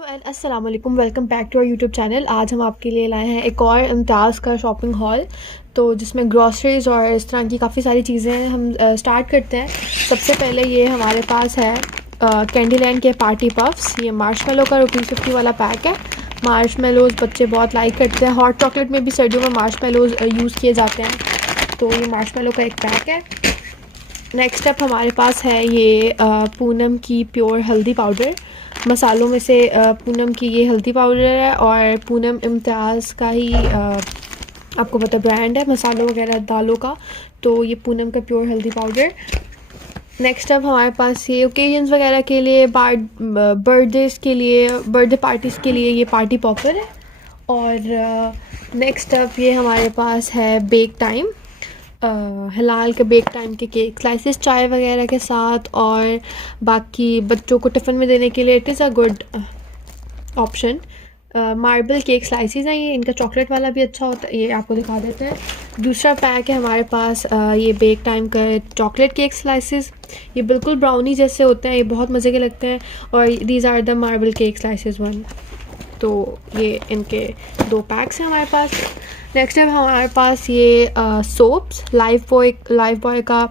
Hello and अस्सलाम वालेकुम, welcome back to our YouTube channel. आज हम आपके लिए लाए हैं एक और इम्तियाज़ का शॉपिंग हॉल, तो जिसमें ग्रॉसरीज और इस तरह की काफ़ी सारी चीज़ें हैं। हम स्टार्ट करते हैं। सबसे पहले ये हमारे पास है कैंडीलैंड के पार्टी पफ्स। ये मार्शमेलो का ₹50 वाला पैक है। मार्शमेलोज़ बच्चे बहुत लाइक करते हैं। हॉट चॉकलेट में भी सर्दियों में मार्शमेलोज़ यूज़ किए जाते हैं, तो ये मार्शमेलो का एक पैक है। नेक्स्ट अप हमारे पास है ये पूनम की प्योर हल्दी पाउडर। मसालों में से पूनम की ये हल्दी पाउडर है और पूनम इम्तियाज़ का ही आपको पता ब्रांड है मसालों वगैरह दालों का, तो ये पूनम का प्योर हल्दी पाउडर। नेक्स्ट अब हमारे पास ये ओकेजन्स वगैरह के लिए, बर्थडेज़ के लिए, बर्थडे पार्टीज़ के लिए ये पार्टी पॉपर है। और नेक्स्ट अब ये हमारे पास है बेक टाइम, हिलाल के बेक टाइम के केक स्लाइसेस चाय वगैरह के साथ, और बाकी बच्चों को टिफ़िन में देने के लिए it is a good option. Marble cake slices हैं ये, इनका चॉकलेट वाला भी अच्छा होता है, ये आपको दिखा देते हैं। दूसरा पैक है हमारे पास ये बेक टाइम का चॉकलेट केक स्लाइसेस। ये बिल्कुल ब्राउनी जैसे होते हैं, ये बहुत मज़े के लगते हैं। और these are the marble cake slices one. तो ये इनके 2 पैक्स हैं हमारे पास। नेक्स्ट है हमारे पास ये सोप्स लाइफ बॉय का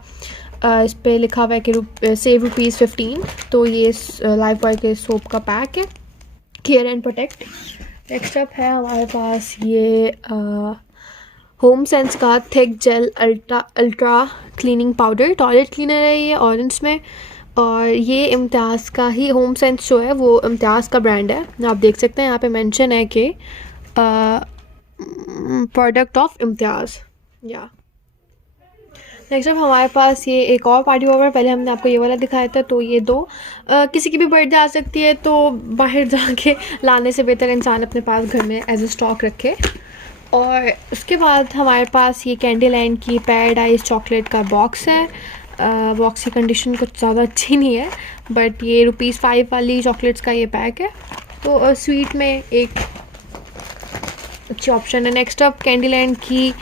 इस पे लिखा हुआ है कि सेव ₹15। तो ये लाइफ बॉय के सोप का पैक है, care and protect. Next up है हमारे पास ये होम सेंस का thick gel ultra cleaning powder. Toilet cleaner है ये ऑरेंज में, और ये इम्तियाज़ का ही होम सेंस जो है वो इम्तियाज़ का ब्रांड है। आप देख सकते हैं यहाँ पे मेंशन है कि प्रोडक्ट ऑफ इम्तियाज़। या नेक्स्ट अब हमारे पास ये एक और पार्टी ओवर, पहले हमने आपको ये वाला दिखाया था। तो ये 2 किसी की भी बर्थडे आ सकती है, तो बाहर जाके लाने से बेहतर इंसान अपने पास घर में एज ए स्टॉक रखे। और उसके बाद हमारे पास ये कैंडीलैंड की पैराडाइज चॉकलेट का बॉक्स है। बॉक्स की कंडीशन कुछ ज़्यादा अच्छी नहीं है, बट ये ₹5 वाली चॉकलेट्स का ये पैक है, तो स्वीट में एक अच्छी ऑप्शन है। नेक्स्ट अप कैंडीलैंड की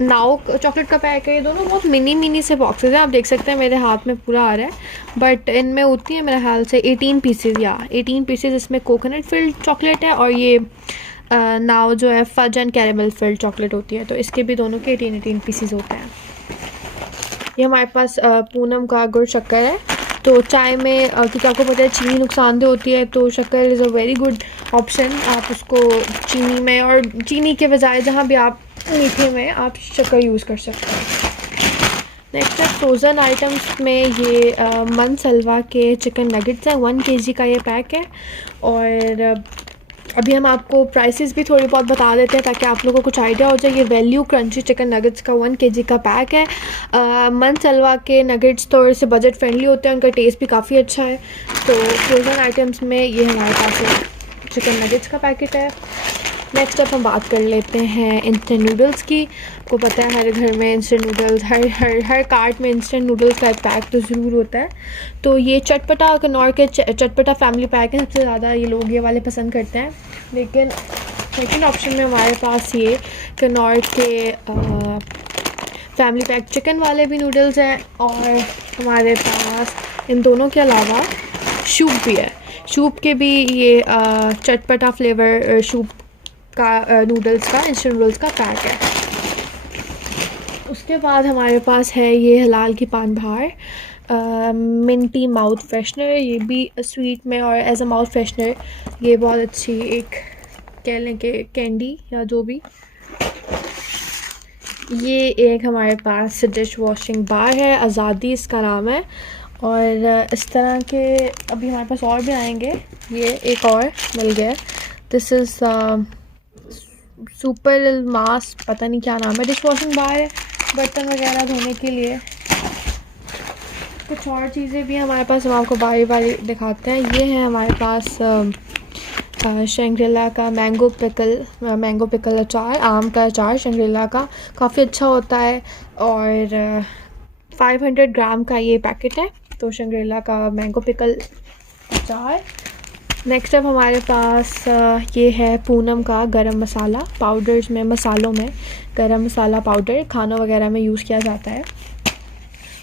नाउ चॉकलेट का पैक है। ये दोनों बहुत मिनी से बॉक्सेस हैं, आप देख सकते हैं मेरे हाथ में पूरा आ रहा है, बट इनमें होती है मेरे ख्याल से 18 पीसेज या 18 पीसेज। इसमें कोकोनट फिल्ड चॉकलेट है, और ये नाउ जो है fudge and caramel filled chocolate होती है, तो इसके भी दोनों के 18 पीसेज होते हैं। ये हमारे पास पूनम का गुड़ शक्कर है। तो चाय में क्योंकि आपको पता है चीनी नुकसानदेह होती है, तो शक्कर is a very good option. आप उसको चीनी में, और चीनी के बजाय जहाँ भी आप मीठे में आप शक्कर यूज़ कर सकते हैं। नेक्स्ट है फ्रोज़न आइटम्स में ये मन सलवा के चिकन नगेट्स हैं। 1 kg का ये पैक है। और अभी हम आपको प्राइसेस भी थोड़ी बहुत बता देते हैं ताकि आप लोगों को कुछ आइडिया हो जाए। ये वैल्यू क्रंची चिकन नगेट्स का 1 kg का पैक है। मन सलवा के नगेट्स थोड़े से बजट फ्रेंडली होते हैं, उनका टेस्ट भी काफ़ी अच्छा है। तो फ्रोज़न आइटम्स में ये हमारे पास चिकन नगेट्स का पैकेट है। नेक्स्ट अब हम बात कर लेते हैं इंस्टेंट नूडल्स की। आपको पता है हर घर में इंस्टेंट नूडल्स, हर कार्ट में इंस्टेंट नूडल्स का एक पैक तो ज़रूर होता है। तो ये चटपटा कनौर के चटपटा फैमिली पैक है। सबसे ज़्यादा ये लोग ये वाले पसंद करते हैं। लेकिन सेकेंड ऑप्शन में हमारे पास ये कनौर के फैमिली पैक चिकन वाले भी नूडल्स हैं, और हमारे पास इन दोनों के अलावा सूप भी है। सूप के भी ये चटपटा फ्लेवर सूप का नूडल्स का इंस्टेंट नूडल्स का पैक है। उसके बाद हमारे पास है ये हिलाल की पान बहार मिंटी माउथ फ्रेशनर। ये भी स्वीट में और एज अ माउथ फ्रेशनर ये बहुत अच्छी एक कह लें कि कैंडी या जो भी। ये एक हमारे पास डिश वॉशिंग बार है, आज़ादी इसका नाम है। और इस तरह के अभी हमारे पास और भी आएंगे। ये एक और मिल गया, दिस इज़ सुपर मास, पता नहीं क्या नाम है, डिश वॉशिंग बार है बर्तन वगैरह धोने के लिए। कुछ और चीज़ें भी हमारे पास, हम आपको बारी बारी दिखाते हैं। ये है हमारे पास शंग्रीला का मैंगो पिकल अचार, आम का अचार शंग्रीला का काफ़ी अच्छा होता है। और 500 ग्राम का ये पैकेट है, तो शंग्रीला का मैंगो पिकल अचार। नेक्स्ट अब हमारे पास ये है पूनम का गरम मसाला पाउडर्स में, मसालों में गरम मसाला पाउडर खानों वगैरह में यूज़ किया जाता है।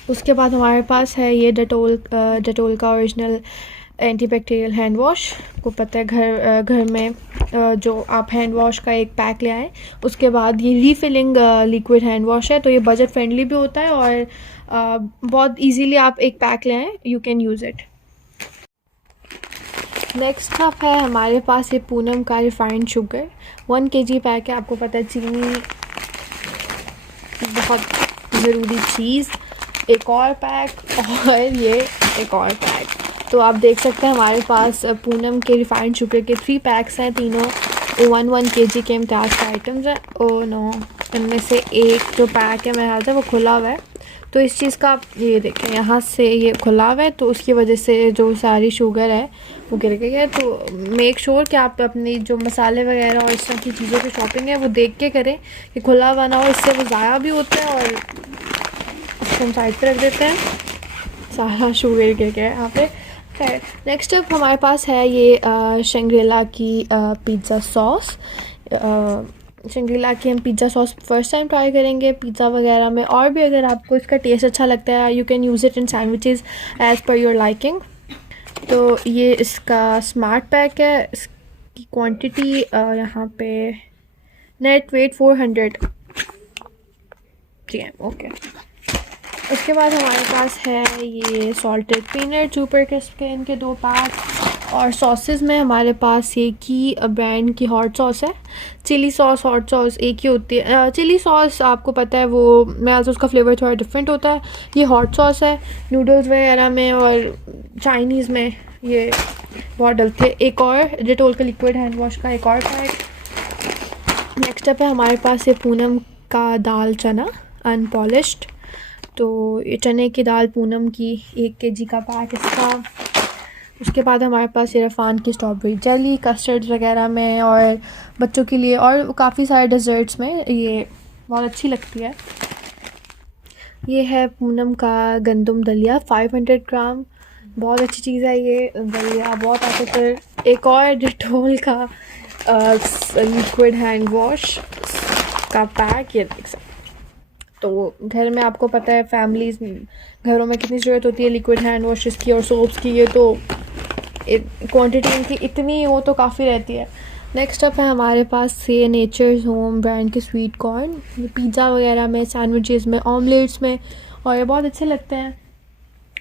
उसके बाद हमारे पास है ये डेटोल का ओरिजिनल एंटीबैक्टीरियल हैंड वॉश, को पता है घर में जो आप हैंड वॉश का एक पैक ले आए। उसके बाद ये रीफिलिंग लिक्विड हैंड वॉश है, तो ये बजट फ्रेंडली भी होता है और बहुत इजीली आप एक पैक ले आए, you can use it. Next up है हमारे पास ये पूनम का रिफाइंड शुगर 1 kg पैक है। आपको पता है चीनी बहुत ज़रूरी चीज़। एक और पैक और ये एक और पैक। तो आप देख सकते हैं हमारे पास पूनम के रिफाइंड शुगर के 3 पैक्स हैं, तीनों 1 kg के इम्तियाज़ के आइटम्स हैं। ओ नो, इनमें से एक जो पैक है मेरे ख्याल से वो खुला हुआ है, तो इस चीज़ का आप ये देखें यहाँ से ये खुला हुआ है, तो उसकी वजह से जो सारी शुगर है वो गिर गई है। तो मेक श्योर कि आप अपनी जो मसाले वगैरह और इस तरह की चीज़ों की शॉपिंग है वो देख के करें कि खुला हुआ ना हो, इससे वो ज़ाया भी होता है। और इसको हम साइड पर रख देते हैं, सारा शुगर गिर गया है यहाँ पे। खैर, नेक्स्ट अप हमारे पास है ये शंग्रीला की पिज़्ज़ा सॉस। शंग्रीला की हम pizza sauce first time try करेंगे पिज़्ज़ा वगैरह में, और भी अगर आपको इसका टेस्ट अच्छा लगता है you can use it in sandwiches as per your liking. तो ये इसका स्मार्ट पैक है, इसकी क्वांटिटी यहाँ पे नेट वेट 400 ग्राम। ओके, उसके बाद हमारे पास है ये सॉल्टेड पीनट सुपर क्रिस्प के इनके 2 पैक। और सॉसेस में हमारे पास ये की ब्रांड की हॉट सॉस है। चिली सॉस हॉट सॉस एक ही होती है। चिली सॉस आपको पता है वो मैं तो उसका फ्लेवर थोड़ा डिफरेंट होता है। ये हॉट सॉस है, नूडल्स वगैरह में और चाइनीज़ में ये बहुत डलते हैं। एक और डेटोल का लिक्विड हैंड वॉश का एक और पैक। नेक्स्ट अप है हमारे पास ये पूनम का दाल चना अनपॉलिश्ड। तो ये चने की दाल पूनम की 1 kg का पैक इसका। उसके बाद हमारे पास ये रफ़ान की स्ट्रॉबेरी जेली कस्टर्ड्स वगैरह में और बच्चों के लिए और काफ़ी सारे डेजर्ट्स में ये बहुत अच्छी लगती है। ये है पूनम का गंदम दलिया 500 ग्राम, बहुत अच्छी चीज़ है ये दलिया, बहुत ताकतवर। एक और डिटोल का लिक्विड हैंड वॉश का पैक, ये देख सकते। तो घर में आपको पता है फैमिलीज़ घरों में कितनी ज़रूरत होती है लिक्विड हैंड वॉशेस की और सोप्स की, ये तो क्वांटिटी इनकी इतनी हो तो काफ़ी रहती है। नेक्स्ट अप है हमारे पास ये नेचर्स होम ब्रांड के स्वीट कॉर्न। ये पिज़्ज़ा वगैरह में, सैंडविचेस में, ऑमलेट्स में, और ये बहुत अच्छे लगते हैं।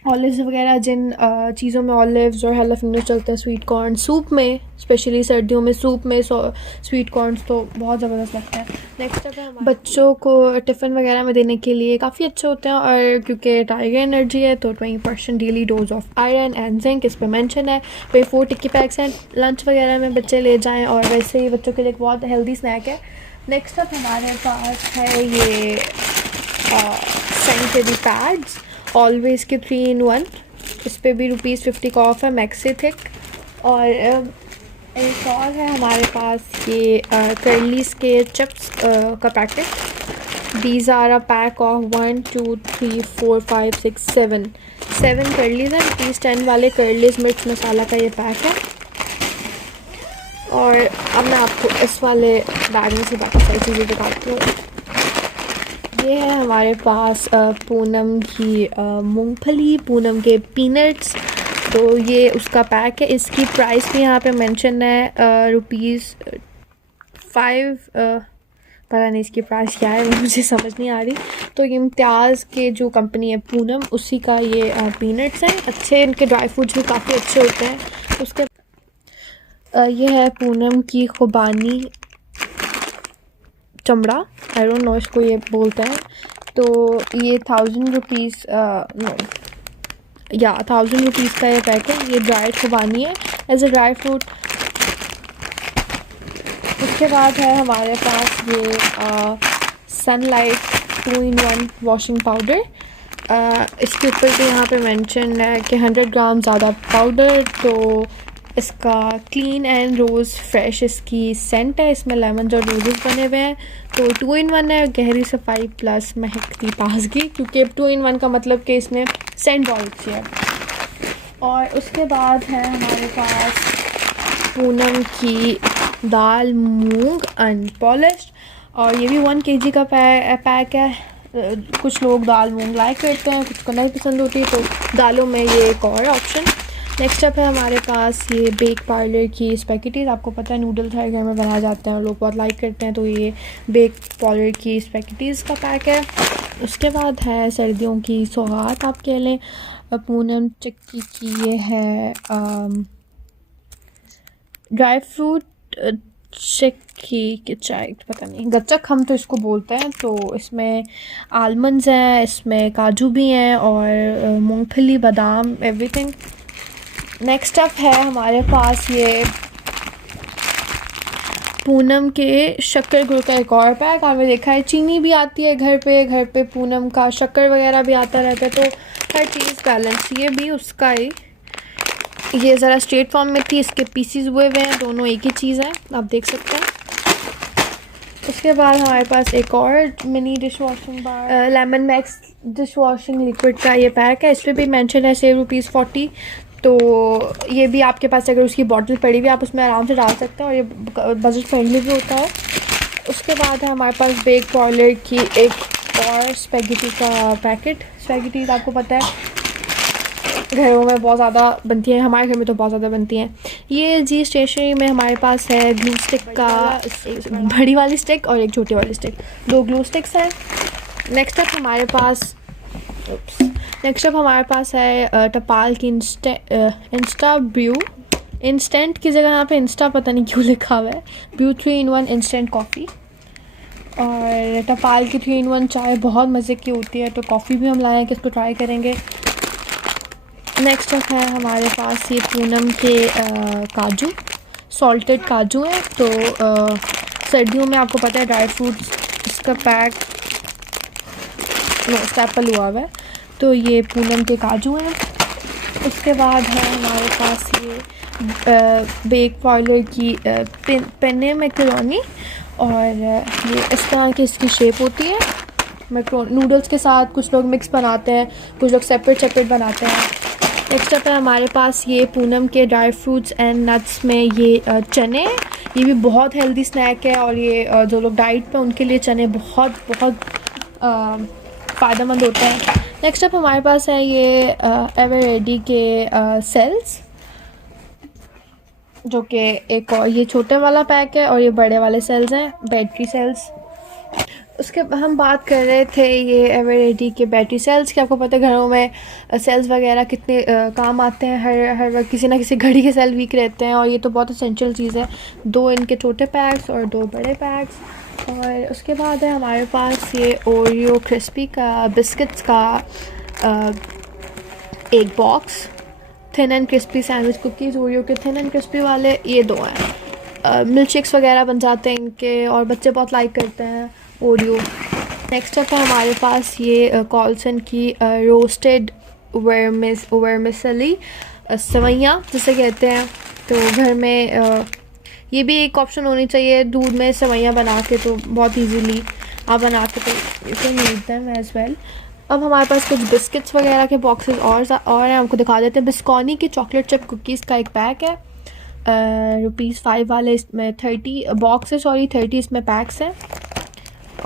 ऑलिव्स वगैरह जिन चीज़ों में ऑलिव्स और हैलाफिनोस चलते हैं, स्वीट कॉर्न सूप में, स्पेशली सर्दियों में सूप में स्वीट कॉर्न्स तो बहुत ज़बरदस्त लगता है। नेक्स्ट अप है बच्चों को टिफ़िन वगैरह में देने के लिए काफ़ी अच्छे होते हैं, और क्योंकि टाइगर एनर्जी है तो 20% daily dose of iron and zinc इस पर मेंशन है। पे 4 टिक्की पैक्स हैं, लंच वगैरह में बच्चे ले जाएँ, और वैसे ही बच्चों के लिए एक बहुत हेल्दी स्नैक है। नेक्स्ट अप हमारे पास है ये सैनिटरी पैड्स ऑलवेज़ के 3 in 1। इस पर भी ₹50 का ऑफ है, मैक्सी थिक। और एक और है हमारे पास ये कर्लीज के चिप्स का packet. These are a pack of 1 2 3 4 5 6 7 Curlies हैं। ₹10 वाले कर्लीज मिर्च मसाला का ये पैक है। और अब मैं आपको इस वाले बैग में से बाकी सारी चीज़ें दिखाती हूँ। ये है हमारे पास पूनम की मूंगफली, पूनम के पीनट्स, तो ये उसका पैक है। इसकी प्राइस भी यहाँ पे मेंशन है ₹5। पता नहीं इसकी प्राइस क्या है, मुझे समझ नहीं आ रही। तो ये इम्तियाज़ के जो कंपनी है पूनम, उसी का ये पीनट्स हैं। अच्छे इनके ड्राई फ्रूट्स भी काफ़ी अच्छे होते हैं। उसके ये है पूनम की खुबानी चमड़ा, आई डोंट नो इसको ये बोलते हैं। तो ये ₹1000 नो या ₹1000 का ये पैक है। ये ड्राइड खुबानी है एज ए ड्राई फ्रूट। उसके बाद है हमारे पास ये सनलाइट 2 in 1 वॉशिंग पाउडर। इसके ऊपर भी यहाँ पे मेंशन है कि 100 ग्राम ज़्यादा पाउडर। तो इसका क्लीन एंड रोज़ फ्रेश इसकी सेंट है, इसमें लेमन और रोजेस बने हुए हैं। तो 2 in 1 है, गहरी सफाई प्लस महकती ताजगी, क्योंकि 2 in 1 का मतलब कि इसमें सेंट बहुत अच्छी है। और उसके बाद है हमारे पास पूनम की दाल मूंग अनपॉलिश्ड, और ये भी 1 kg का पैक है। कुछ लोग दाल मूंग लाइक करते हैं, कुछ को नहीं पसंद होती, तो दालों में ये एक और ऑप्शन। नेक्स्ट अप है हमारे पास ये बेक पार्लर की स्पैगेटीज़। आपको पता है नूडल्स हर घर में बनाए जाते हैं और लोग बहुत लाइक करते हैं, तो ये बेक पार्लर की स्पैगेटीज़ का पैक है। उसके बाद है सर्दियों की सौगात आप कह लें, पूनम चक्की की ये है ड्राई फ्रूट चक्की के चाय, पता नहीं गच्चक हम तो इसको बोलते हैं। तो इसमें आलमंड्स हैं, इसमें काजू भी हैं और मूंगफली, बादाम, एवरीथिंग। नेक्स्ट अप है हमारे पास ये पूनम के शक्कर गुड़ का एक और पैक। आपने देखा है चीनी भी आती है घर पे पूनम का शक्कर वगैरह भी आता रहता है, तो हर चीज़ बैलेंस। ये भी उसका ही, ये ज़रा स्ट्रेट फॉर्म में थी, इसके पीसीज हुए हैं, दोनों एक ही चीज़ है, आप देख सकते हैं। उसके बाद हमारे पास एक और mini dish washing bar, lemon max dish washing liquid का ये पैक है। इस पर भी मेंशन है सेव ₹40। तो ये भी आपके पास अगर उसकी बॉटल पड़ी हुई आप उसमें आराम से डाल सकते हैं और ये बजट फ्रेंडली भी होता है। उसके बाद है हमारे पास बेक पार्लर की एक और स्पैगेटी का पैकेट। स्पैगेटीज आपको पता है घरों में बहुत ज़्यादा बनती है, हमारे घर में तो बहुत ज़्यादा बनती हैं। ये जी स्टेशनरी में हमारे पास है ग्लू स्टिक का बड़ी वाली स्टिक और एक छोटी वाली स्टिक, 2 ग्लू स्टिक्स हैं। नेक्स्ट अप हमारे पास है टपाल की इंस्टा ब्रू। इंस्टेंट की जगह यहाँ पे इंस्टा पता नहीं क्यों लिखा हुआ है। ब्रू 3-in-1 इंस्टेंट कॉफ़ी और टपाल की 3-in-1 चाय बहुत मज़े की होती है, तो कॉफ़ी भी हम लाए हैं कि इसको ट्राई करेंगे। नेक्स्ट अप है हमारे पास ये पूनम के काजू, सॉल्टेड काजू हैं। तो सर्दियों में आपको पता है ड्राई फ्रूट्स, इसका पैक स्टेपल हुआ है, तो ये पूनम के काजू हैं। उसके बाद है हमारे पास ये बेक पार्लर की पेने मैकरोनी और ये इस तरह की इसकी शेप होती है। नूडल्स के साथ कुछ लोग मिक्स बनाते हैं, कुछ लोग सेपरेट बनाते हैं। नेक्स्ट अप है हमारे पास ये पूनम के ड्राई फ्रूट्स एंड नट्स में ये चने। ये भी बहुत हेल्दी स्नैक है और ये जो लोग डाइट पे उनके लिए चने बहुत फ़ायदेमंद होते हैं। नेक्स्ट अप हमारे पास है ये एवररेडी के सेल्स, जो कि एक और ये छोटे वाला पैक है और ये बड़े वाले सेल्स हैं, बैटरी सेल्स। उसके हम बात कर रहे थे ये एवररेडी के बैटरी सेल्स की। आपको पता है घरों में सेल्स वगैरह कितने काम आते हैं, हर वक्त किसी ना किसी घड़ी के सेल वीक रहते हैं और ये तो बहुत एसेंशियल चीज़ है। 2 इनके छोटे पैक्स और 2 बड़े पैक्स। और उसके बाद है हमारे पास ये ओरियो क्रिस्पी का बिस्किट्स का एक box, thin and crispy sandwich cookies Oreo के थिन एंड क्रिस्पी वाले, ये 2 हैं। मिल्क शेक्स वगैरह बन जाते हैं इनके और बच्चे बहुत लाइक करते हैं ओरियो। नेक्स्ट अप है हमारे पास ये कॉल्सन की रोस्टेड वर्मिसेली सवैयाँ जिसे कहते हैं। तो घर में ये भी एक ऑप्शन होनी चाहिए, दूध में सवैयाँ बना के, तो बहुत इजीली आप बना के, तो you can use them as well. अब हमारे पास कुछ बिस्किट्स वगैरह के बॉक्सेस और हैं, आपको दिखा देते हैं। बिस्कॉनी की चॉकलेट चिप कुकीज़ का एक पैक है, ₹5 वाले, इसमें 30 बॉक्स है, 30 इसमें पैक्स हैं।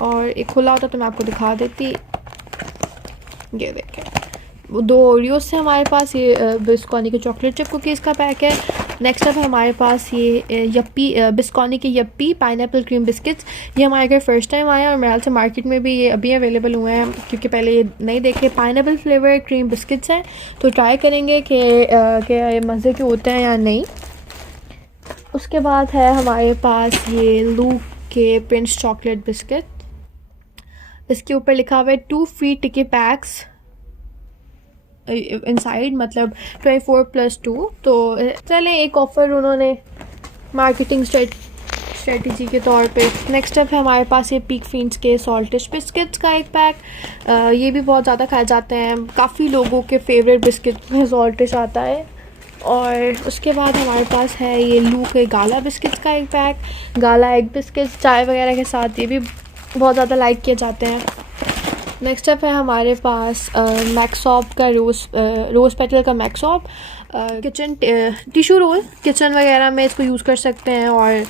और एक खुला होता तो मैं आपको दिखा देती, ये देखें। 2 ओरियोज से हमारे पास ये बिस्कॉनी के चॉकलेट चिप कुकीज़ का पैक है। नेक्स्ट अब हमारे पास ये यप्पी बिस्कॉनी के यप्पी पाइनएप्पल क्रीम बिस्किट्स। ये हमारे घर फर्स्ट टाइम आया और मेरे ख्याल से मार्केट में भी ये अभी अवेलेबल हुए हैं, क्योंकि पहले ये नहीं देखे। पाइनएप्पल फ्लेवर क्रीम बिस्किट्स हैं, तो ट्राई करेंगे कि ये मज़े के होते हैं या नहीं। उसके बाद है हमारे पास ये लूक के प्रिंस चॉकलेट बिस्किट। इसके ऊपर लिखा हुआ है 2 फ्री टिकी पैक्स इनसाइड, मतलब 24+2। तो चलें, एक ऑफ़र उन्होंने मार्केटिंग स्ट्रेटजी के तौर पे। नेक्स्ट अप है हमारे पास ये पीक फीन्स के सॉल्टिश बिस्किट्स का एक पैक। ये भी बहुत ज़्यादा खाए जाते हैं, काफ़ी लोगों के फेवरेट बिस्किट में सॉल्टिश आता है। और उसके बाद हमारे पास है ये लू के गाला बिस्किट्स का एक पैक। गाला एग बिस्किट्स चाय वगैरह के साथ ये भी बहुत ज़्यादा लाइक किए जाते हैं। नेक्स्ट अप है हमारे पास मैक्सॉप का रोज़ पेटल का मैक्सॉप किचन टिशू रोल। किचन वगैरह में इसको यूज़ कर सकते हैं और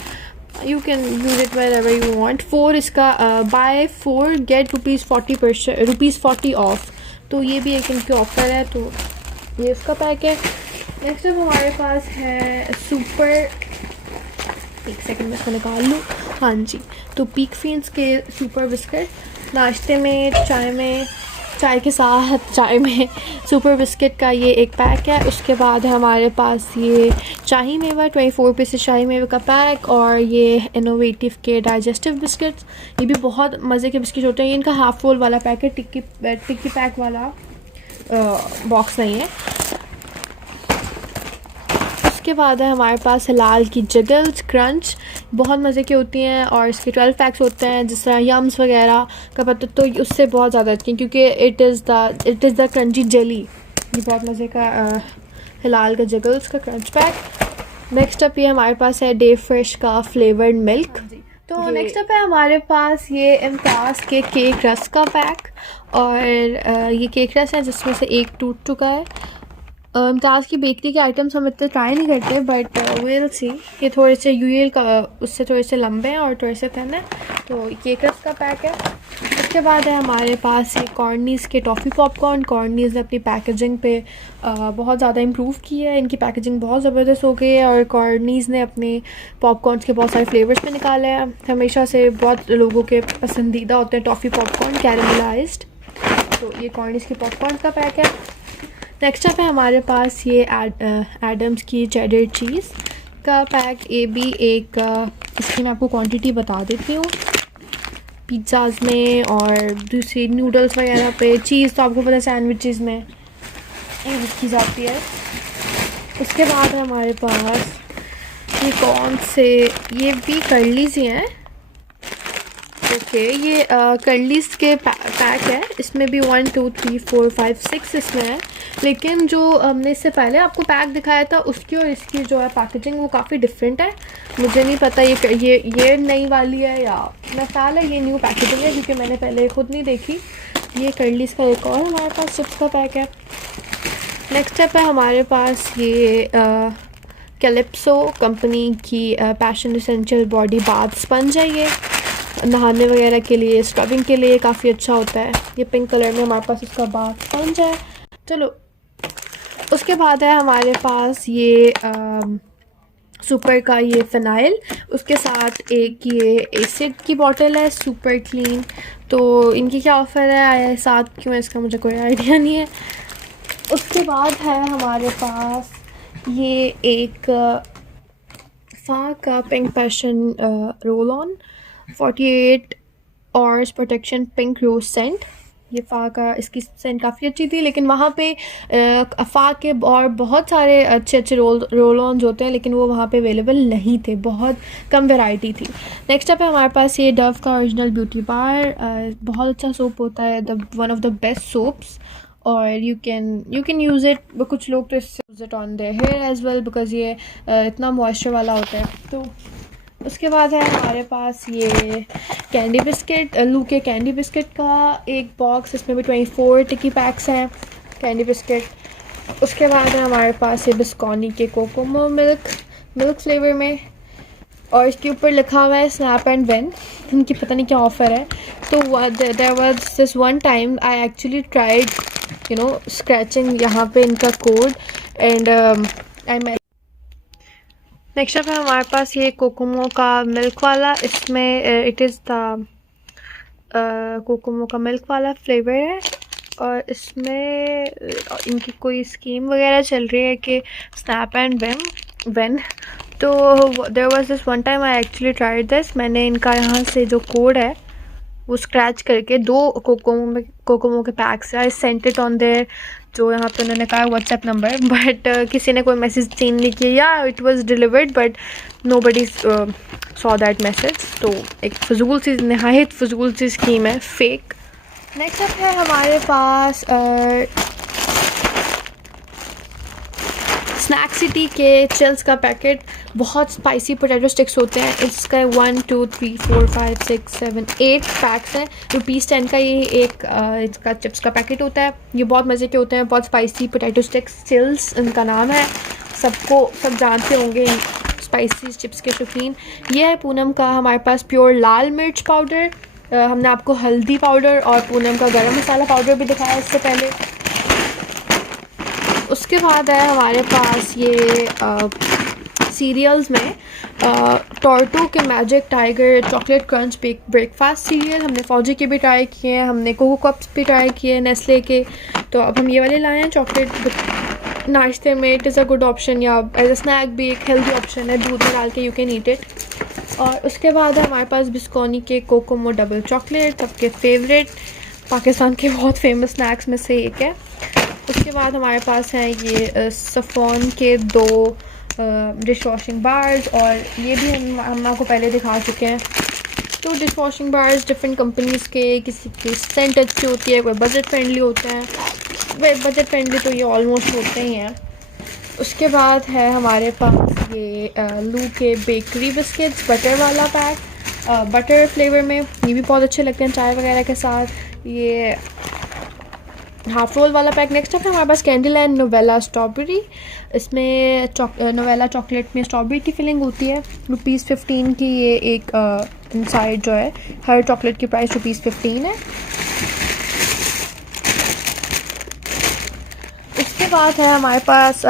you can use it wherever you want. 4 इसका बाय 4 गेट ₹40 ऑफ, तो ये भी एक इनके ऑफ़र है, तो ये इसका पैक है। नेक्स्ट अब हमारे पास है सुपर, एक सेकंड में इसको निकाल लूँ। हाँ जी, तो पीक फीन्स के सुपर बिस्किट नाश्ते में, चाय के साथ चाय में सुपर बिस्किट का ये एक पैक है। उसके बाद हमारे पास ये शाही मेवा 24 पीसेस शाही मेवे का पैक, और ये इनोवेटिव के डाइजेस्टिव बिस्किट्स, ये भी बहुत मज़े के बिस्किट होते हैं। ये इनका हाफ रोल वाला पैक है, टिक्की पैक वाला बॉक्स नहीं है। उसके बाद है हमारे पास हिलाल की जिगल्स क्रंच, बहुत मज़े की होती हैं और इसके 12 पैक्स होते हैं। जिस तरह यम्स वगैरह का पता, तो उससे बहुत ज़्यादा अच्छी, क्योंकि it is the crunchy jelly. ये बहुत मज़े का हिलाल का जिगल्स का क्रंच पैक। नेक्स्ट अप ये हमारे पास है डे फ्रेश का फ्लेवर्ड मिल्क। तो नेक्स्ट अप है हमारे पास ये इम्तियाज़ के केक रस का पैक, और ये केक रस है जिसमें से एक टूट चुका है। इम्तियाज़ की बेकरी के आइटम्स हम इतने ट्राई नहीं करते, बट विल सी। ये थोड़े से यूएल का उससे थोड़े से लंबे हैं और थोड़े से थिन है, तो केक रस का पैक है। उसके बाद है हमारे पास ये कॉर्नीज़ के टॉफ़ी पॉपकॉर्न। कॉर्नीज़ ने अपनी पैकेजिंग पे बहुत ज़्यादा इम्प्रूव की है, इनकी पैकेजिंग बहुत ज़बरदस्त हो गई है, और कॉर्नीज़ ने अपने पॉपकॉर्न्स के बहुत सारे फ्लेवर्स में निकाले हैं। हमेशा से बहुत लोगों के पसंदीदा होते हैं टॉफ़ी पॉपकॉर्न कैरेमलाइज्ड, तो ये कॉर्नीज़ के पॉपकॉर्न का पैक है। नेक्स्ट अप है हमारे पास ये एडम्स की चेडर चीज़ का पैक। ये भी एक इसकी मैं आपको क्वांटिटी बता देती हूँ। पिज़्ज़ाज़ में और दूसरी नूडल्स वगैरह पे चीज़ तो आपको पता है सैंडविचेज़ में यूज़ की जाती है। उसके बाद है हमारे पास ये कौन से, ये भी कर्लीज़ ही हैं। ओके, ये कर्लीज़ के पैक है। इसमें भी 1 2 3 4 5 6 इसमें है, लेकिन जो हमने इससे पहले आपको पैक दिखाया था उसकी और इसकी जो है पैकेजिंग वो काफ़ी डिफरेंट है। मुझे नहीं पता ये नई वाली है या मेरा ख्याल है ये न्यू पैकेजिंग है, क्योंकि मैंने पहले खुद नहीं देखी। ये कर्लीज़ का एक और हमारे पास चिप्स का पैक है। नेक्स्ट स्टेप है हमारे पास ये कैलिप्सो कंपनी की passion essential body bath sponge है। ये नहाने वगैरह के लिए, स्क्रबिंग के लिए काफ़ी अच्छा होता है। ये पिंक कलर में हमारे पास इसका बाथ स्पंज है। चलो, उसके बाद है हमारे पास ये सुपर का ये फ़िनाइल, उसके साथ एक ये एसिड की बॉटल है सुपर क्लीन। तो इनकी क्या ऑफ़र है, आया साथ क्यों है इसका मुझे कोई आइडिया नहीं है। उसके बाद है हमारे पास ये एक फ़ा का pink passion roll on 48 hours protection pink rose scent. ये फ़ा का, इसकी सेंट काफ़ी अच्छी थी, लेकिन वहाँ पे फ़ा के और बहुत सारे अच्छे रोल ऑन्स होते हैं, लेकिन वो वहाँ पे अवेलेबल नहीं थे, बहुत कम वैरायटी थी। नेक्स्ट अप है हमारे पास ये डव का ओरिजिनल ब्यूटी बार। बहुत अच्छा सोप होता है, one of the best soaps, और यू कैन यूज़ इट। कुछ लोग तो इससे use it on their hair as well, because ये इतना मॉइस्चर वाला होता है। तो उसके बाद है हमारे पास ये कैंडी बिस्किट, लू के कैंडी बिस्किट का एक बॉक्स, इसमें भी 24 टिक्की पैक्स हैं कैंडी बिस्किट। उसके बाद है हमारे पास ये बिस्कॉनी के कोकोमो मिल्क फ्लेवर में, और इसके ऊपर लिखा हुआ है स्नैप एंड वेन। इनकी पता नहीं क्या ऑफ़र है। तो there was this one time I actually tried scratching यहाँ पे इनका code, and I next up है हमारे पास ये कोकोमो का मिल्क वाला। इसमें इट इज़ द कोकोमो का मिल्क वाला फ्लेवर है, और इसमें इनकी कोई स्कीम वगैरह चल रही है कि स्नैप एंड वेन। तो there was this one time I actually tried this. मैंने इनका यहाँ से जो कोड है वो स्क्रैच करके 2 कोकोमो के PACS I sent it on there, जो यहाँ पे उन्होंने कहा व्हाट्सएप नंबर, बट किसी ने कोई मैसेज चेंज नहीं किया, या it was delivered but nobody saw that message. तो एक फजूल सी, नहायत फजूल सी स्कीम है, फेक। नेक्स्ट अप है हमारे पास स्नैक सिटी के चिल्स का पैकेट। बहुत स्पाइसी पोटैटो स्टिक्स होते हैं। इसका 1 2 3 4 5 6 7 8 पैक्स हैं। ₹10 का ये एक इसका चिप्स का पैकेट होता है। ये बहुत मज़े के होते हैं, बहुत स्पाइसी पोटैटो स्टिक्स, चिल्स इनका नाम है। सब जानते होंगे स्पाइसी चिप्स के शौकीन। ये है पूनम का हमारे पास प्योर लाल मिर्च पाउडर। हमने आपको हल्दी पाउडर और पूनम का गरम मसाला पाउडर भी दिखाया इससे पहले। उसके बाद है हमारे पास ये सीरियल्स में टोर्टो के magic tiger chocolate crunch breakfast cereal. हमने फौजी के भी ट्राई किए हैं, हमने कोको कप्स भी ट्राई किए हैं नेस्ले के। तो अब हम ये वाले लाए हैं चॉकलेट नाश्ते में। It is a good option, या एज अ स्नैक भी एक हेल्दी ऑप्शन है, दूध में डाल के यू कैन ईट इट। और उसके बाद है हमारे पास बिस्कोनी के कोकोमो डबल चॉकलेट, सबके फेवरेट, पाकिस्तान के बहुत फेमस स्नैक्स में से एक है। उसके बाद हमारे पास है ये सफ़ॉन के 2 डिश वॉशिंग बार्स, और ये भी हम आपको पहले दिखा चुके हैं। तो dish washing bars different companies के, किसी की सेंट अच्छी होती है, कोई बजट फ्रेंडली होता है। बजट फ्रेंडली तो ये ऑलमोस्ट होते ही हैं। उसके बाद है हमारे पास ये लू के बेकरी बिस्किट्स बटर वाला पैक, बटर फ्लेवर में, ये भी बहुत अच्छे लगते हैं चाय वगैरह के साथ। ये हाफ रोल वाला पैक। नेक्स्ट है हमारे पास कैंडल एंड नोवेला स्ट्रॉबेरी। इसमें नोवेला चॉकलेट में स्ट्रॉबेरी की फिलिंग होती है। ₹15 की ये एक इनसाइड जो है, हर चॉकलेट की प्राइस ₹15 है। इसके बाद है हमारे पास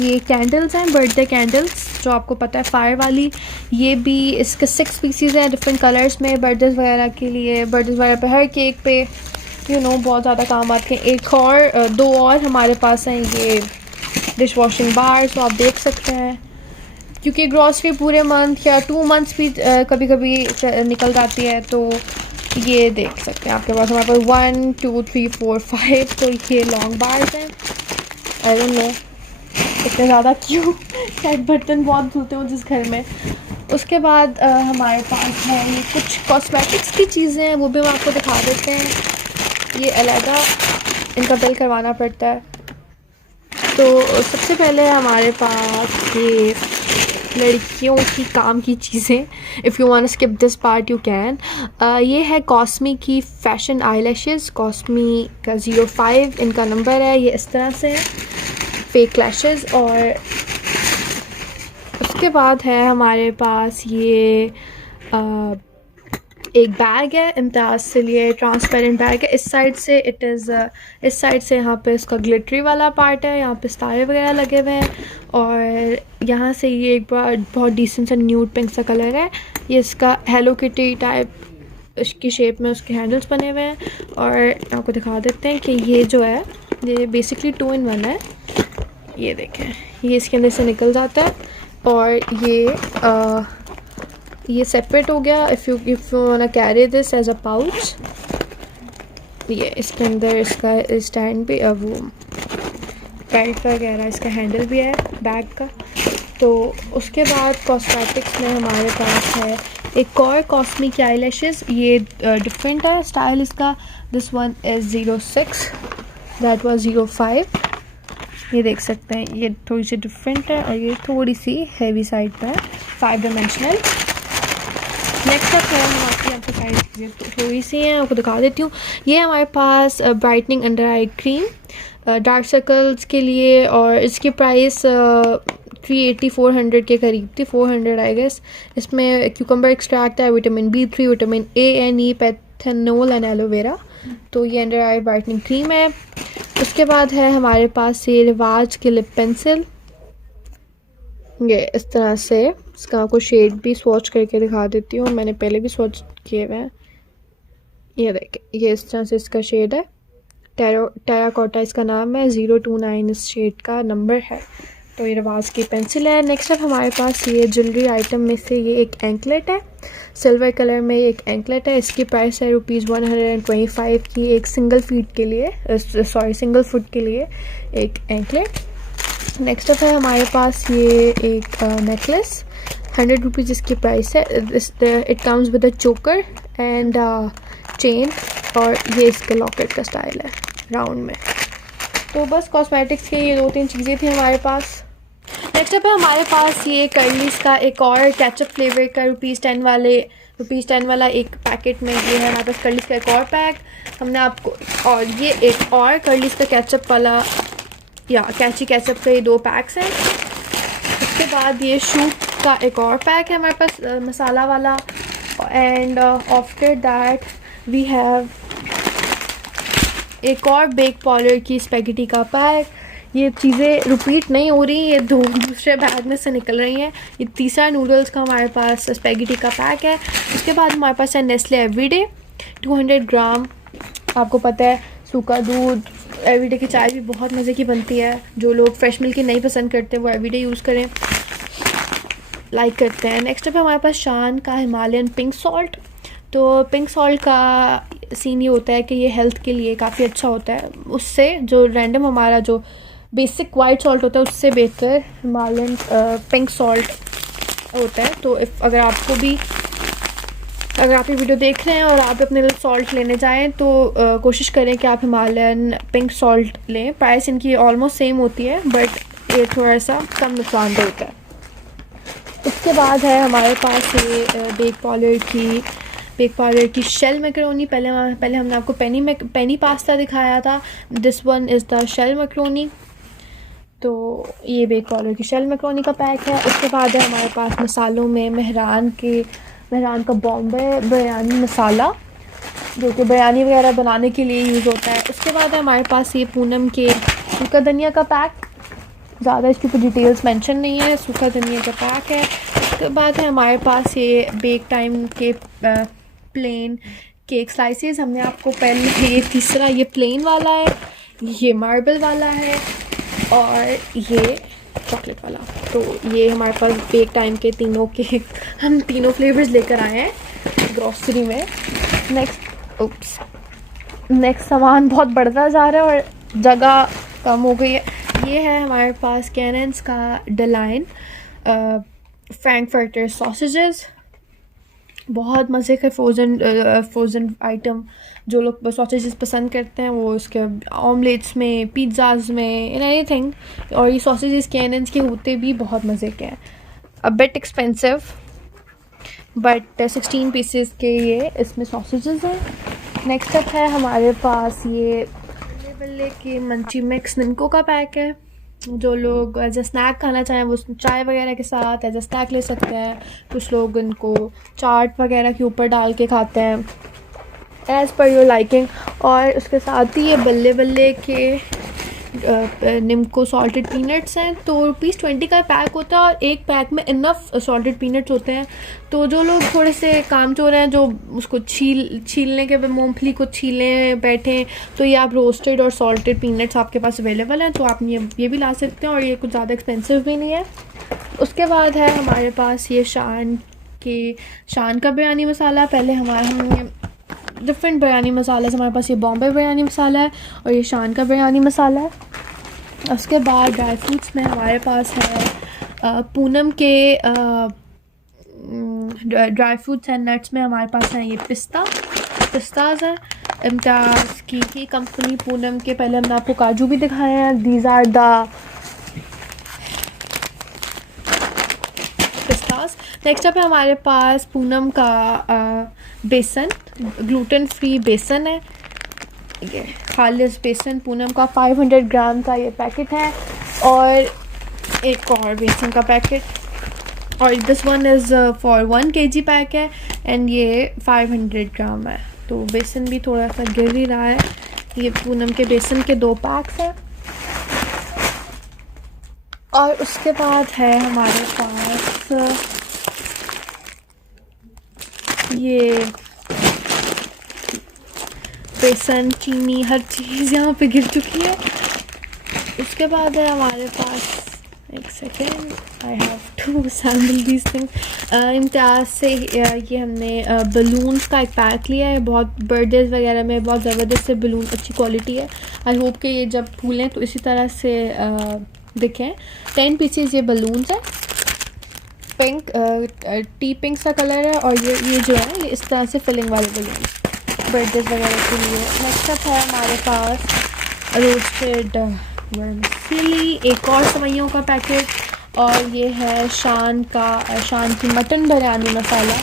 ये कैंडल्स हैं, बर्थडे कैंडल्स, जो आपको पता है फायर वाली। ये भी इसके 6 पीसीज हैं डिफरेंट कलर्स में, बर्थडेज वगैरह के लिए, बर्थडेज वगैरह पे, हर केक पे बहुत ज़्यादा काम आते हैं। एक और 2 और हमारे पास हैं ये डिश वॉशिंग बार, तो आप देख सकते हैं, क्योंकि ग्रॉसरी पूरे मंथ या 2 मंथ्स भी कभी कभी निकल जाती है। तो ये देख सकते हैं आपके पास, हमारे पास 1 2 3 4 5, तो ये लॉन्ग बार्स हैं। आई डोंट नो इतने ज़्यादा क्यों, शायद बर्तन बहुत धुलते हो जिस घर में। उसके बाद हमारे पास है ये कुछ कॉस्मेटिक्स की चीज़ें हैं, वो भी हम आपको दिखा देते हैं। ये अलग इनका बिल करवाना पड़ता है। तो सबसे पहले हमारे पास ये लड़कियों की काम की चीज़ें, if you want to skip this part you can. ये है कॉस्मी की फैशन आईलैशेस, कॉस्मी का 05 इनका नंबर है। ये इस तरह से है, फेक लैशेस। और उसके बाद है हमारे पास ये एक बैग है, इम्तियाज़ से लिए ट्रांसपेरेंट बैग है। इस साइड से इस साइड से यहाँ पे इसका ग्लिटरी वाला पार्ट है, यहाँ पे सितारे वगैरह लगे हुए हैं। और यहाँ से ये एक बहुत डिसेंट सा न्यूड पिंक सा कलर है। ये इसका हेलो किटी टाइप इसकी शेप में उसके हैंडल्स बने हुए हैं। और आपको दिखा देते हैं कि ये जो है ये बेसिकली 2 in 1 है। ये देखें, ये इसके अंदर से निकल जाता है, और ये सेपरेट हो गया। If you want carry this as a pouch, ये इसके अंदर इसका स्टैंड भी, वो बेल्ट वगैरह, इसका हैंडल भी है बैग का। तो उसके बाद कॉस्मेटिक्स में हमारे पास है एक और कॉस्मी की आईलैशेस। ये डिफरेंट है स्टाइल इसका। This one is 06, that was 05। ये देख सकते हैं, ये थोड़ी सी डिफरेंट है, और ये थोड़ी सी हैवी साइड पर है, 5 डायमेंशनल। नेक्स्ट अप है आपकी सारी चीज़ें थोड़ी सी हैं, आपको दिखा देती हूँ। ये हमारे पास brightening under eye cream dark circles के लिए, और इसकी प्राइस 380-400 के करीब थी, 400 आई गेस। इसमें क्यूकम्बर एक्सट्रैक्ट है, vitamin B3, vitamin A and E, panthenol and aloe vera. तो ये अंडर आई ब्राइटनिंग क्रीम है। उसके बाद है हमारे पास ये रिवाज के लिप पेंसिल, ये इस तरह से। इसका आपको शेड भी स्वॉच करके दिखा देती हूँ, मैंने पहले भी स्वॉच किए हुए हैं। ये देखें, ये इस तरह से इसका शेड है, टेराकोटा इसका नाम है, 029 इस शेड का नंबर है। तो ये रिवाज की पेंसिल है। नेक्स्ट अब हमारे पास ये ज्वेलरी आइटम में से ये एक एंकलेट है, सिल्वर कलर में एक एंकलेट है। इसकी प्राइस है ₹125 की, एक सिंगल फुट के लिए एक एंकलेट। नेक्स्ट अप है हमारे पास ये एक नेकलेस, ₹100 इसकी प्राइस है। इट कम्स विद अ चोकर एंड चेन, और ये इसके लॉकेट का स्टाइल है राउंड में। तो बस कॉस्मेटिक्स के ये 2-3 चीज़ें थी हमारे पास। नेक्स्ट अप है हमारे पास ये कर्लीज का एक और केचप फ्लेवर का ₹10 वाला एक पैकेट में ये है हमारे पास कर्लीज का एक और पैक हमने आपको, और ये एक और कर्लीज का केचप वाला या कैची केचप के 2 पैक्स हैं। उसके बाद ये शूप का एक और पैक है हमारे पास मसाला वाला। And after that we have एक और बेक पॉलर की स्पेगेटी का पैक। ये चीज़ें रिपीट नहीं हो रही, ये दो दूसरे बैग में से निकल रही हैं। ये तीसरा नूडल्स का हमारे पास स्पेगेटी का पैक है। उसके बाद हमारे पास है नेस्ले एवरीडे 200 ग्राम। आपको पता है सूखा दूध, एवरीडे की चाय भी बहुत मज़े की बनती है। जो लोग फ्रेश मिल्क की नहीं पसंद करते वो एवरीडे यूज़ करें, लाइक करते हैं। नेक्स्ट अप है हमारे पास शान का हिमालयन पिंक सॉल्ट। तो पिंक सॉल्ट का सीन ये होता है कि ये हेल्थ के लिए काफ़ी अच्छा होता है। उससे जो रैंडम हमारा जो बेसिक वाइट सॉल्ट होता है उससे बेहतर हिमालयन पिंक सॉल्ट होता है। तो अगर आप ये वीडियो देख रहे हैं और आप अपने लिए सॉल्ट लेने जाएं तो कोशिश करें कि आप हिमालयन पिंक सॉल्ट लें। प्राइस इनकी ऑलमोस्ट सेम होती है बट ये थोड़ा सा कम नुकसानदेह होता है। उसके बाद है हमारे पास ये बेक पॉलर की शेल मैकरोनी। पहले हमने आपको पेनी पास्ता दिखाया था। This one is the shell macaroni. तो ये बेक पॉलर की शेल मैकरोनी का पैक है। उसके बाद है हमारे पास मसालों में मेहरान का बॉम्बे बिरयानी मसाला, जो कि बिरयानी वगैरह बनाने के लिए यूज़ होता है। उसके बाद है हमारे पास ये पूनम के सूखा धनिया का पैक। ज़्यादा इसके ऊपर डिटेल्स मेंशन नहीं है, सूखा धनिया का पैक है। उसके बाद है हमारे पास ये बेक टाइम के प्लेन केक स्लाइसेस। हमने आपको पहले ये तीसरा ये प्लेन वाला है, ये मार्बल वाला है और ये चॉकलेट वाला। तो ये हमारे पास बेक टाइम के तीनों केक, हम तीनों फ्लेवर्स लेकर आए हैं ग्रॉसरी में। नेक्स्ट सामान बहुत बढ़ता जा रहा है और जगह कम हो गई है। ये है हमारे पास कैनेंस का डिलाइन फ्रैंकफर्टर सॉसेजेस। बहुत मज़े के फ्रोज़न आइटम जो लोग सॉसेजेस पसंद करते हैं वो इसके ऑमलेट्स में, पिज़्ज़ाज़ में, इन एनीथिंग। और ये सॉसेजेस कैनेंस के होते भी बहुत मज़े के हैं। A bit expensive but 16 pieces के ये इसमें सॉसेजेस हैं। नेक्स्ट अप है हमारे पास ये बल्ले के मंची मिक्स निम्को का पैक है। जो लोग एज अ स्नैक खाना चाहें वो चाय वगैरह के साथ एज अ स्नैक ले सकते हैं। कुछ लोग इनको चाट वगैरह के ऊपर डाल के खाते हैं, एज़ पर योर लाइकिंग। और उसके साथ ही ये बल्ले के निम्को सॉल्टेड पीनट्स हैं। तो ₹20 का पैक होता है और एक पैक में इनफ सॉल्टेड पीनट्स होते हैं। तो जो लोग थोड़े से कामचोर हैं, जो उसको छीलने के मूंगफली को छीलने बैठे, तो ये आप रोस्टेड और सॉल्टेड पीनट्स आपके पास अवेलेबल हैं, तो आप ये भी ला सकते हैं और ये कुछ ज़्यादा एक्सपेंसिव भी नहीं है। उसके बाद है हमारे पास ये शान का बिरयानी मसाला। पहले हमने डिफरेंट बिरयानी मसाला है। हमारे पास ये बॉम्बे बिरयानी मसाला है और ये शान का बिरयानी मसाला है। उसके बाद ड्राई फ्रूट्स में हमारे पास है पूनम के ड्राई फ्रूट्स एंड नट्स में हमारे पास हैं ये पिस्ताज़ है इम्तियाज़ की कंपनी पूनम के। पहले हमने आपको काजू भी दिखाए हैं। These are the pistas. Next up है हमारे पास पूनम का बेसन, ग्लूटेन फ्री बेसन है। ये खालिस बेसन पूनम का 500 ग्राम का ये पैकेट है। और एक और बेसन का पैकेट, और this one is for 1 kg pack है एंड ये 500 ग्राम है। तो बेसन भी थोड़ा सा गिर ही रहा है। ये पूनम के बेसन के 2 पैक्स हैं। और उसके बाद है हमारे पास ये बेसन, चीनी, हर चीज़ यहाँ पे गिर चुकी है। उसके बाद है हमारे पास, एक second, I have to sample these things. Imtiaz से ये हमने बलून्स का एक पैक लिया है। बहुत बर्थडेज वगैरह में बहुत ज़बरदस्त से बलून, अच्छी क्वालिटी है। आई होप कि ये जब फूलें तो इसी तरह से दिखें। 10 पीसेस ये बलून्स हैं। पिंक टी पिंक सा कलर है और ये जो है ये इस तरह से फिलिंग वाले बलून बर्थडेज वगैरह के लिए। नेक्स्ट अप है हमारे पास रोस्टेड वर्मिसेली, एक और सेवइयों का पैकेट। और ये है शान की मटन बिरयानी मसाला।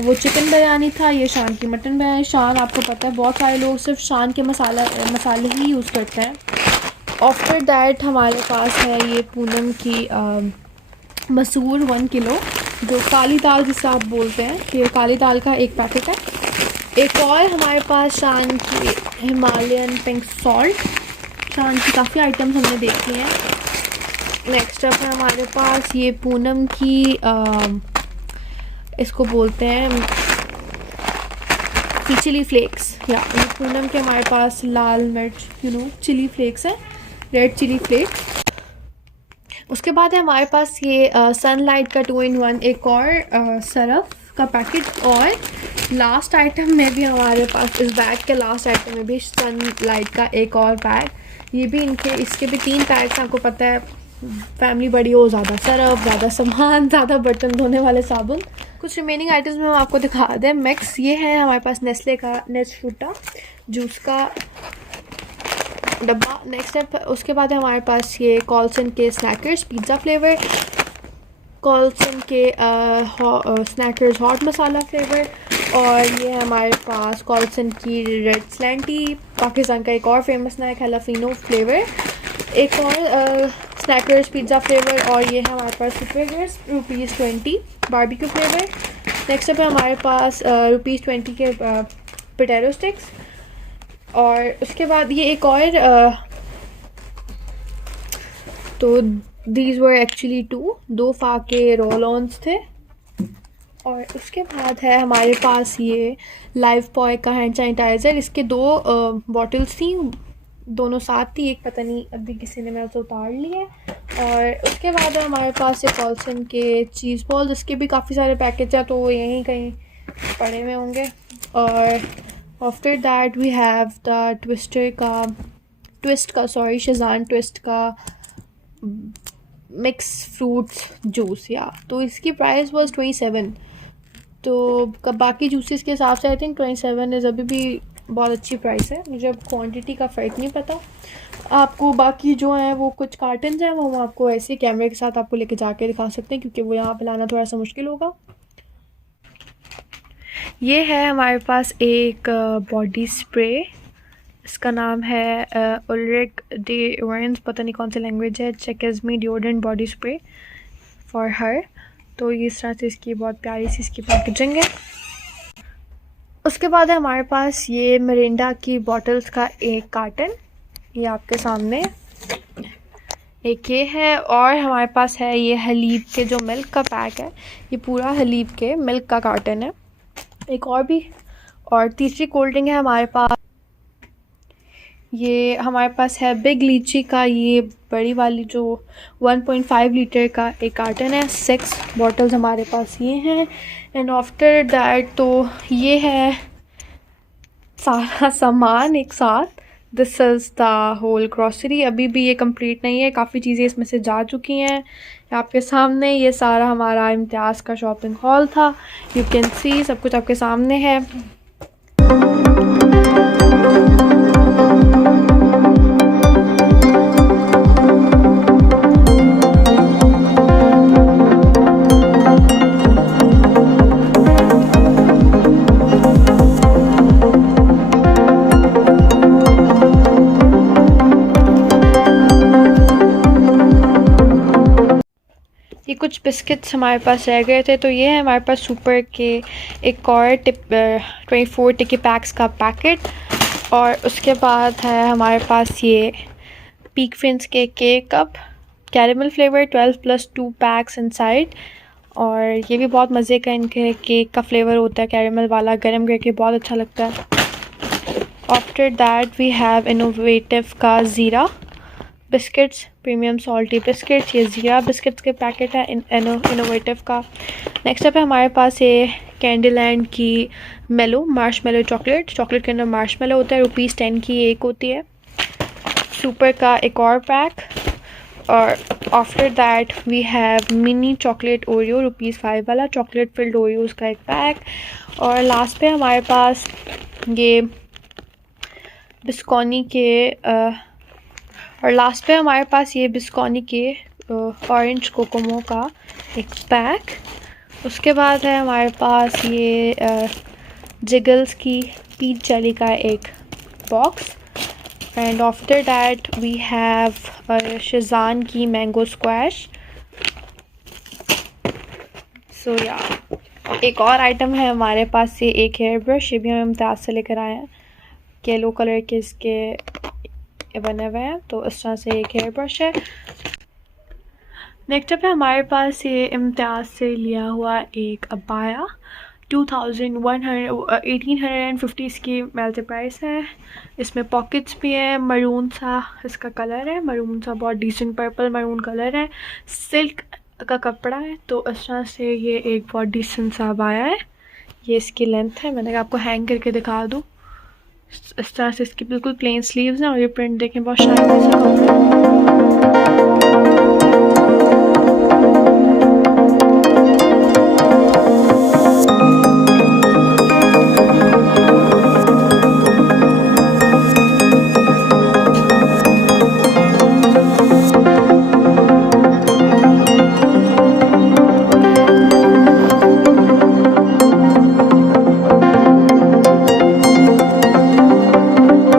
वो चिकन बिरयानी था, ये शान की मटन बिरयानी। शान आपको पता है बहुत सारे लोग सिर्फ शान के मसाले ही यूज़ करते हैं। आफ्टर दैट हमारे पास है ये पूनम की मसूर 1 किलो, जो काली दाल जिसे आप बोलते हैं, ये काली दाल का एक पैकेट है। एक और हमारे पास शान की हिमालयन पिंक सॉल्ट। शान की काफ़ी आइटम्स हमने देखी हैं। नेक्स्ट अप है हमारे पास ये पूनम की इसको बोलते हैं चिली फ्लेक्स, या ये पूनम के हमारे पास लाल मिर्च चिली फ्लेक्स है, रेड चिली फ्लेक्स। उसके बाद है हमारे पास ये सनलाइट का 2-in-1 एक और सरफ का पैकेट। और लास्ट आइटम में भी हमारे पास इस बैग के लास्ट आइटम में भी सनलाइट का एक और बैग। ये भी इसके भी 3 पैक्स। आपको पता है फैमिली बड़ी हो, ज़्यादा सरफ, ज़्यादा सामान, ज़्यादा बर्तन धोने वाले साबुन। कुछ रिमेनिंग आइटम्स में हम आपको दिखा दें। मिक्स ये है हमारे पास नेस्ले का नेस्फ्रूटा जूस का डब्बा। नेक्स्ट है उसके बाद है हमारे पास ये कॉल्सन के स्नैकर्स पिज़्ज़ा फ्लेवर, कॉल्सन के स्नैकर्स हॉट मसाला फ्लेवर, और ये है हमारे पास कॉल्सन की रेड स्लैंटी, पाकिस्तान का एक और फेमस स्नैक है लफिनो फ्लेवर, एक और स्नैकर्स पिज़्ज़ा फ्लेवर, और ये है हमारे पास ₹20 बारबेक्यू फ्लेवर। नेक्स्ट अप है हमारे पास ₹20 के पोटैटो स्टिक्स। और उसके बाद ये एक और तो दीज वर एक्चुअली दो फाके रोल ऑन्स थे। और उसके बाद है हमारे पास ये लाइफ बॉय का हैंड सैनिटाइज़र। इसके 2 बॉटल्स थी, दोनों साथ थी, एक पता नहीं अभी किसी ने मेरे से उतार लिया है। और उसके बाद है हमारे पास एक कॉल्सन के चीज़ बॉल, जिसके भी काफ़ी सारे पैकेज हैं, तो वो यहीं कहीं पड़े हुए होंगे। और after that we have the Schezwan twist का मिक्स फ्रूट्स जूस, या तो इसकी प्राइस वाज 27। तो बाकी जूसेस के हिसाब से आई थिंक 27 इज़ अभी भी बहुत अच्छी प्राइस है। मुझे अब क्वांटिटी का फ़र्क नहीं पता। आपको बाकी जो हैं वो कुछ कार्टन्स हैं, वो हम आपको ऐसे कैमरे के साथ आपको लेके जाके दिखा सकते हैं, क्योंकि वो यहाँ पे लाना थोड़ा सा मुश्किल होगा। ये है हमारे पास एक बॉडी स्प्रे, इसका नाम है उल्रिक डे वर्न्स, पता नहीं कौन सी लैंग्वेज है, चेकेज़मी deodorant body spray for her. तो ये इस तरह से इसकी बहुत प्यारी सी इसकी पैकेजिंग है। उसके बाद है हमारे पास ये मिरिंडा की बॉटल्स का एक कार्टन, ये आपके सामने एक ये है। और हमारे पास है ये हलीब के जो मिल्क का पैक है, ये पूरा हलीब के मिल्क का कार्टन है, एक और भी। और तीसरी कोल्ड ड्रिंक है हमारे पास, ये हमारे पास है बिग लीची का ये बड़ी वाली जो 1.5 लीटर का एक कार्टन है, 6 बॉटल्स हमारे पास ये हैं। एंड आफ्टर दैट तो ये है सारा सामान एक साथ, this is the whole grocery. अभी भी ये कंप्लीट नहीं है, काफ़ी चीज़ें इसमें से जा चुकी हैं। आपके सामने ये सारा हमारा इम्तियाज़ का शॉपिंग हॉल था, यू कैन सी सब कुछ आपके सामने है। ये कुछ बिस्किट्स हमारे पास रह गए थे, तो ये है हमारे पास सुपर के एक और 24 टिक्की पैक्स का पैकेट। और उसके बाद है हमारे पास ये पीक फिंस के cake cup caramel flavour 12+2 PACS inside. और ये भी बहुत मज़े का इनके केक का फ्लेवर होता है, कैरेमल वाला, गर्म करके बहुत अच्छा लगता है। After that we have innovative का ज़ीरा बिस्किट्स, प्रीमियम सॉल्टी बिस्किट्स, ये ज़ीरा बिस्किट्स के पैकेट है इनोवेटिव का। नेक्स्ट अप है हमारे पास ये कैंडीलैंड की मार्शमेलो चॉकलेट के अंदर मार्शमेलो होता है, ₹10 की एक होती है। सुपर का एक और पैक। और after that we have mini chocolate Oreo ₹5 वाला चॉकलेट फिल्ड ओरियोज़ का एक पैक। और लास्ट पे हमारे पास ये बिस्कॉनी के ऑरेंज कोकोमो का एक पैक। उसके बाद है हमारे पास ये जिगल्स की पीच जेली का एक box. And after that we have Schezwan की मैंगो स्क्वैश। सो या एक और आइटम है हमारे पास, ये एक हेयर ब्रश, ये भी हम इम्तियाज़ से लेकर आए हैं। येलो कलर के इसके बने हुए हैं, तो इस तरह से एक हेयर ब्रश है। नेक्स्ट अप है हमारे पास ये इम्तियाज़ से लिया हुआ एक अबाया, 1850 इसकी मेल्ट प्राइस है। इसमें पॉकेट्स भी है, मरून सा इसका कलर है, मरून सा बहुत डिसेंट पर्पल मरून कलर है, सिल्क का कपड़ा है। तो इस तरह से ये एक बहुत डिसेंट सा अबाया है। ये इसकी लेंथ है, मैंने कहा आपको हैंग करके दिखा दूँ। इस तरह से इसकी बिल्कुल प्लेन स्लीव्स हैं और ये प्रिंट देखें बहुत शाइनी सा कपड़ा है।